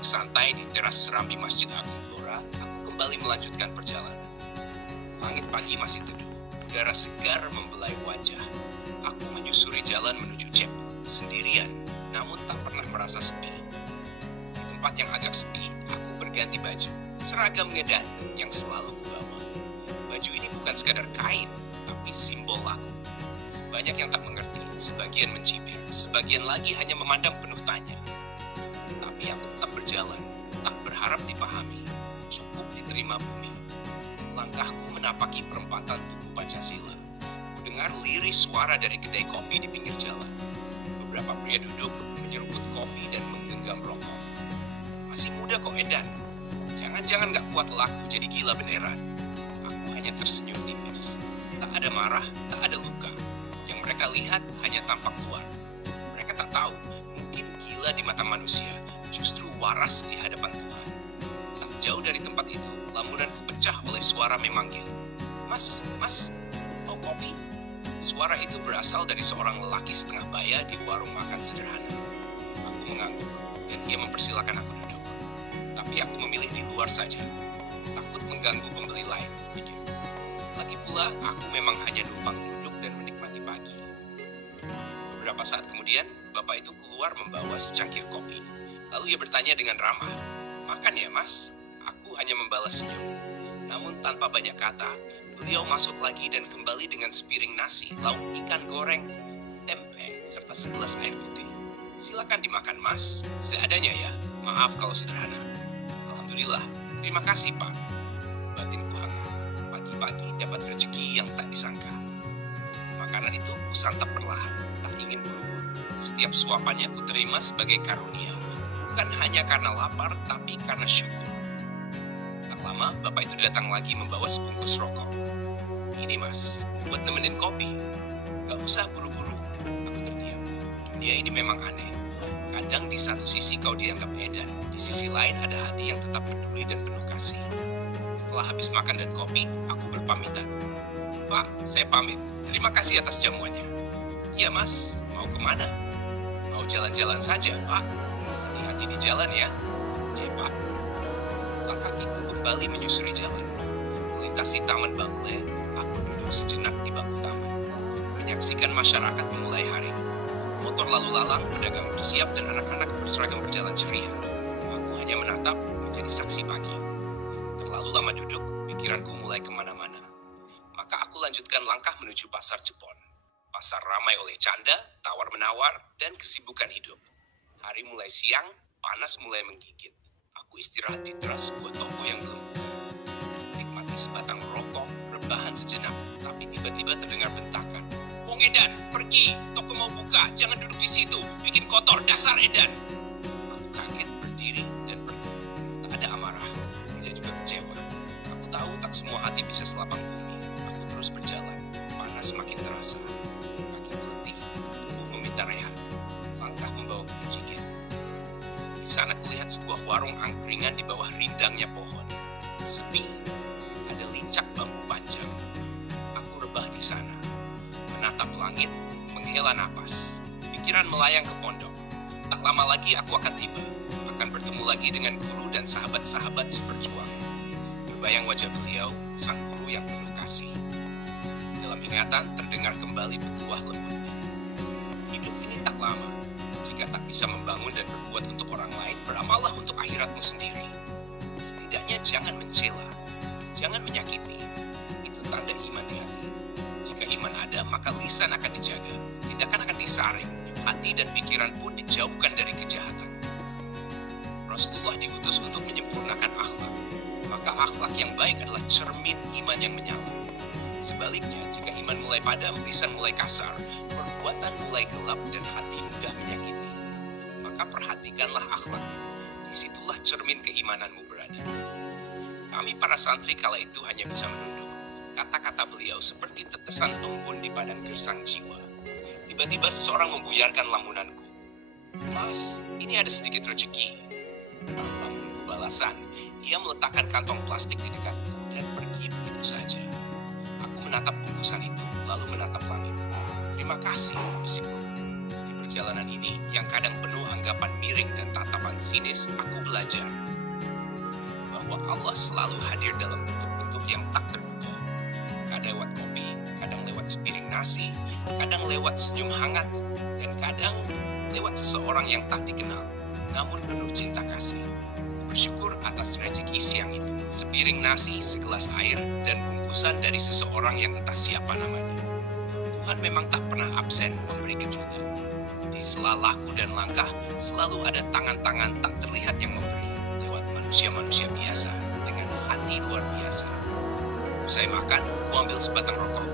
Duduk santai di teras serambi Masjid Agung Blora, aku kembali melanjutkan perjalanan. Langit pagi masih teduh, udara segar membelai wajah. Aku menyusuri jalan menuju Cep, sendirian, namun tak pernah merasa sepi. Di tempat yang agak sepi, aku berganti baju, seragam ngedan yang selalu kubawa. Baju ini bukan sekadar kain, tapi simbol aku. Banyak yang tak mengerti, sebagian mencibir, sebagian lagi hanya memandang penuh tanya. Tapi aku tetap berjalan, tak berharap dipahami, cukup diterima bumi. Langkahku menapaki perempatan Tugu Pancasila. Kudengar lirih suara dari kedai kopi di pinggir jalan. Beberapa pria duduk, menyeruput kopi dan menggenggam rokok. Masih muda kok Edan. Jangan-jangan gak kuat laku jadi gila beneran. Aku hanya tersenyum tipis. Tak ada marah, tak ada luka. Yang mereka lihat hanya tampak luar. Mereka tak tahu, mungkin gila di mata manusia, justru waras di hadapan Tuhan. Tak jauh dari tempat itu, lamunanku pecah oleh suara memanggil. Mas, mau kopi? Suara itu berasal dari seorang lelaki setengah baya di warung makan sederhana. Aku mengangguk, dan dia mempersilakan aku duduk. Tapi aku memilih di luar saja. Takut mengganggu pembeli lain, pikir. Lagi pula, aku memang hanya numpang duduk dan menikmati pagi. Beberapa saat kemudian, bapak itu keluar membawa secangkir kopi. Lalu ia bertanya dengan ramah, "Makan ya, Mas?" Aku hanya membalas senyum. Namun tanpa banyak kata, beliau masuk lagi dan kembali dengan sepiring nasi, lauk ikan goreng, tempe, serta segelas air putih. "Silakan dimakan, Mas. Seadanya ya. Maaf kalau sederhana." "Alhamdulillah. Terima kasih, Pak." Batinku hangat. Pagi-pagi dapat rezeki yang tak disangka. Makanan itu kusantap perlahan, tak ingin buru-buru. Setiap suapannya kuterima sebagai karunia. Bukan hanya karena lapar, tapi karena syukur. Tak lama, bapak itu datang lagi membawa sebungkus rokok. "Ini Mas, buat nemenin kopi." "Gak usah buru-buru." Aku terdiam. Dunia ini memang aneh. Kadang di satu sisi kau dianggap edan, di sisi lain ada hati yang tetap peduli dan penuh kasih. Setelah habis makan dan kopi, aku berpamitan. "Pak, saya pamit. Terima kasih atas jamuannya." "Iya Mas, mau kemana?" "Mau jalan-jalan saja, Pak." "Hati-hati di jalan ya." "Iya Pak." Langkah kakiku kembali menyusuri jalan. Melintasi Taman Banggle, aku duduk sejenak di bangku taman. Menyaksikan masyarakat memulai hari. Motor lalu lalang, pedagang bersiap, dan anak-anak berseragam berjalan ceria. Aku hanya menatap, menjadi saksi pagi. Terlalu lama duduk, pikiranku mulai kemana-mana. Maka aku lanjutkan langkah menuju Pasar Jepon. Pasar ramai oleh canda, tawar-menawar, dan kesibukan hidup. Hari mulai siang, panas mulai menggigit. Aku istirahat di teras sebuah toko yang belum buka. Nikmati sebatang rokok, rebahan sejenak, tapi tiba-tiba terdengar bentakan. "Wong Edan, pergi! Toko mau buka, jangan duduk di situ, bikin kotor, dasar Edan!" Aku kaget, berdiri, dan pergi. Tak ada amarah, tidak juga kecewa. Aku tahu tak semua hati bisa selapang bumi. Aku terus berjalan, panas makin terasa. Kaki berletih, tubuh meminta rehat. Langkah membawa ke Jigen. Di sana kulihat sebuah warung angkringan di bawah rindangnya pohon. Sepi, ada lincak bambu panjang. Aku rebah di sana, menatap langit, menghela napas. Pikiran melayang ke pondok. Tak lama lagi aku akan tiba, akan bertemu lagi dengan guru dan sahabat-sahabat seperjuangan. Berbayang wajah beliau, sang guru yang penuh kasih. Dalam ingatan terdengar kembali petuah lembutnya. Hidup ini tak lama. Jika tak bisa membangun dan berbuat untuk orang lain, beramallah untuk akhiratmu sendiri. Setidaknya jangan mencela, jangan menyakiti. Itu tanda iman di hati. Jika iman ada, maka lisan akan dijaga, tindakan akan disaring, hati dan pikiran pun dijauhkan dari kejahatan. Rasulullah diutus untuk menyempurnakan akhlak. Maka akhlak yang baik adalah cermin iman yang menyala. Sebaliknya, jika iman mulai padam, lisan mulai kasar, perbuatan mulai gelap, dan hati mudah menyakiti. Maka perhatikanlah akhlak. Disitulah cermin keimananmu berada. Kami para santri kala itu hanya bisa menunduk. Kata-kata beliau seperti tetesan embun di padang gersang jiwa. Tiba-tiba seseorang membuyarkan lamunanku. "Mas, ini ada sedikit rezeki." Tanpa menunggu balasan, ia meletakkan kantong plastik di dekatku dan pergi begitu saja. Aku menatap bungkusan itu, lalu menatap langit. "Terima kasih," bisikku. perjalanan ini yang kadang penuh anggapan miring dan tatapan sinis, aku belajar bahwa Allah selalu hadir dalam bentuk-bentuk yang tak terduga. Kadang lewat kopi, kadang lewat sepiring nasi, kadang lewat senyum hangat, dan kadang lewat seseorang yang tak dikenal, namun penuh cinta kasih. Bersyukur atas rezeki siang itu, sepiring nasi, segelas air, dan bungkusan dari seseorang yang entah siapa namanya. Tuhan memang tak pernah absen memberi kejutan. Di sela laku dan langkah, selalu ada tangan-tangan tak terlihat yang memberi, lewat manusia-manusia biasa, dengan hati luar biasa. Usai makan, ku ambil sebatang rokok,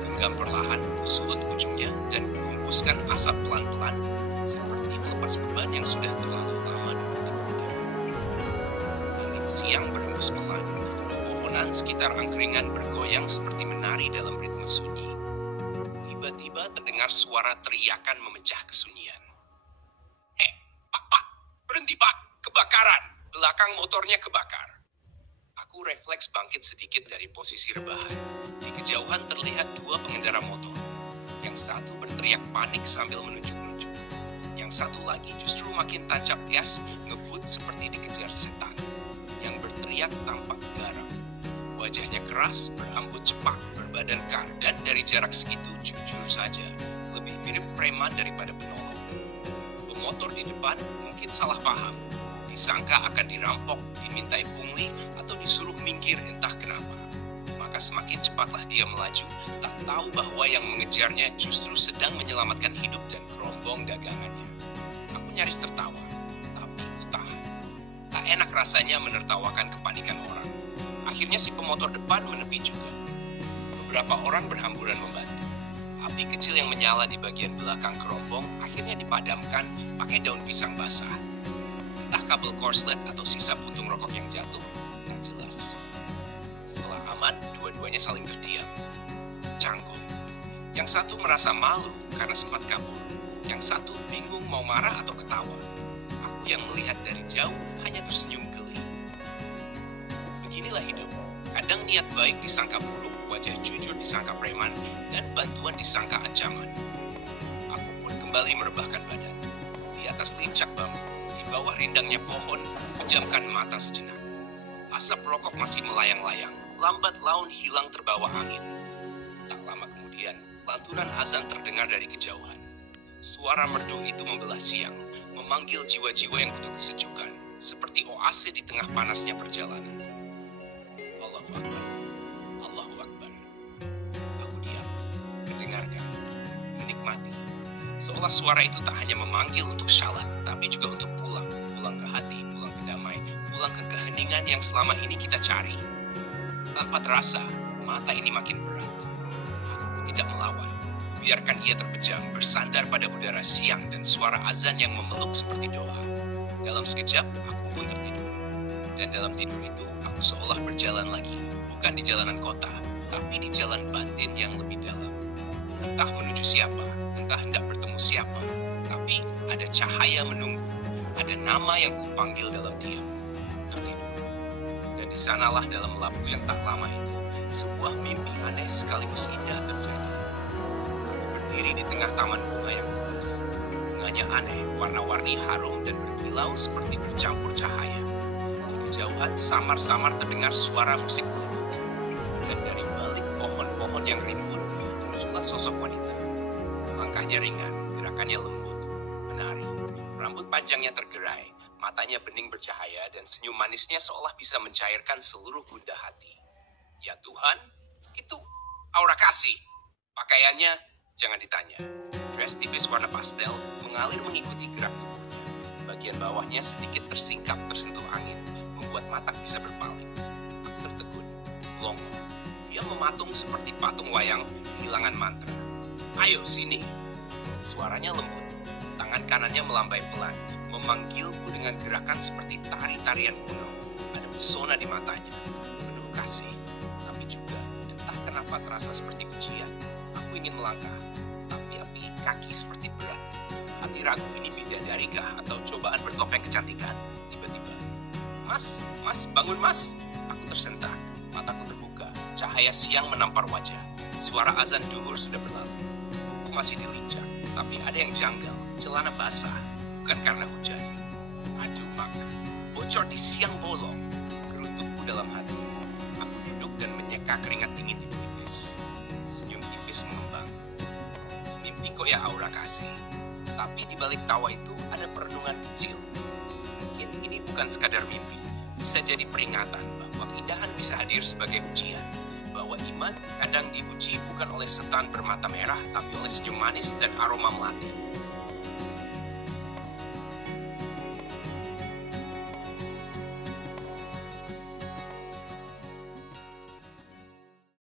genggam perlahan, sulut ujungnya, dan kuhembuskan asap pelan-pelan, seperti melepas beban yang sudah terlalu lama dipikul. Angin siang berhembus pelan, pepohonan sekitar angkringan bergoyang seperti menari dalam ritme sunyi. Tiba-tiba terdengar suara teriakan memecah kesunyian. Pak, berhenti pak, kebakaran, belakang motornya kebakar. Aku refleks bangkit sedikit dari posisi rebahan. Di kejauhan terlihat dua pengendara motor. Yang satu berteriak panik sambil menunjuk-nunjuk. Yang satu lagi justru makin tancap gas, ngebut seperti dikejar setan. Yang berteriak tampak garang. Wajahnya keras, berambut cepak, berbadan kar, dan dari jarak segitu jujur saja lebih mirip preman daripada penolong. Pemotor di depan mungkin salah paham. Disangka akan dirampok, dimintai pungli, atau disuruh minggir entah kenapa. Maka semakin cepatlah dia melaju, tak tahu bahwa yang mengejarnya justru sedang menyelamatkan hidup dan kerombong dagangannya. Aku nyaris tertawa, tapi ku tahan. Tak enak rasanya menertawakan kepanikan orang. Akhirnya si pemotor depan menepi juga. Beberapa orang berhamburan membantu. Api kecil yang menyala di bagian belakang kerombong akhirnya dipadamkan pakai daun pisang basah. Entah kabel korslet atau sisa puntung rokok yang jatuh, tak jelas. Setelah aman, dua-duanya saling terdiam. Canggung. Yang satu merasa malu karena sempat kabur. Yang satu bingung mau marah atau ketawa. Aku yang melihat dari jauh hanya tersenyum geli. Beginilah hidup. Kadang niat baik disangka buruk, wajah jujur disangka preman, dan bantuan disangka ancaman. Aku pun kembali merebahkan badan. Di atas lincak bambu, di bawah rindangnya pohon, pejamkan mata sejenak. Asap rokok masih melayang-layang, lambat laun hilang terbawa angin. Tak lama kemudian, lantunan azan terdengar dari kejauhan. Suara merdu itu membelah siang, memanggil jiwa-jiwa yang butuh kesejukan, seperti oase di tengah panasnya perjalanan. Allahu Akbar. Allahu Akbar. Aku diam, mendengarkan, menikmati. Seolah suara itu tak hanya memanggil untuk syalat, tapi juga untuk pulang. Pulang ke hati, pulang ke damai, pulang ke keheningan yang selama ini kita cari. Tanpa terasa, mata ini makin berat. Aku tidak melawan. Biarkan ia terpejam, bersandar pada udara siang dan suara azan yang memeluk seperti doa. Dalam sekejap, aku pun tertidur. Dan dalam tidur itu, aku seolah berjalan lagi. Bukan di jalanan kota, tapi di jalan batin yang lebih dalam. Entah menuju siapa, entah hendak bertemu siapa. Tapi ada cahaya menunggu. Ada nama yang kupanggil dalam diam. Tertidur. Dan di sanalah dalam lampu yang tak lama itu, sebuah mimpi aneh sekaligus indah terjadi. Berdiri di tengah taman bunga yang luas. Bunganya aneh, warna-warni harum dan berkilau seperti bercampur cahaya. Di kejauhan samar-samar terdengar suara musik lembut. Dan dari balik pohon-pohon yang rimbun, muncullah sosok wanita. Langkahnya ringan, gerakannya lembut, menari. Rambut panjangnya tergerai, matanya bening bercahaya dan senyum manisnya seolah bisa mencairkan seluruh gundah hati. Ya Tuhan, itu aura kasih. Pakaiannya jangan ditanya. Dress tipis warna pastel mengalir mengikuti gerak tubuhnya. Bagian bawahnya sedikit tersingkap tersentuh angin, membuat mata bisa berpaling. Aku tertegun, melongo. Dia mematung seperti patung wayang kehilangan mantra. Ayo sini. Suaranya lembut. Tangan kanannya melambai pelan, memanggilku dengan gerakan seperti tari-tarian kuno. Ada pesona di matanya, penuh kasih. Tapi juga entah kenapa terasa seperti ujian. Aku ingin melangkah, tapi kaki seperti berat. Hati ragu ini bidadari kah atau cobaan bertopeng kecantikan? Tiba-tiba, Mas, bangun mas. Aku tersentak, mataku terbuka, cahaya siang menampar wajah. Suara azan duhur sudah berlalu. Buku masih dilincah. Tapi ada yang janggal, celana basah, bukan karena hujan. Aduh mak, bocor di siang bolong. Geruntukku dalam hati. Aku duduk dan menyeka keringat dingin di pipis. Senyum tipis mengembang. Mimpi kok ya Aura kasih. Tapi di balik tawa itu ada perenungan kecil. Mungkin ini bukan sekadar mimpi. Bisa jadi peringatan bahwa keindahan bisa hadir sebagai ujian. Bahwa iman kadang diuji bukan oleh setan bermata merah, tapi oleh senyum manis dan aroma melati.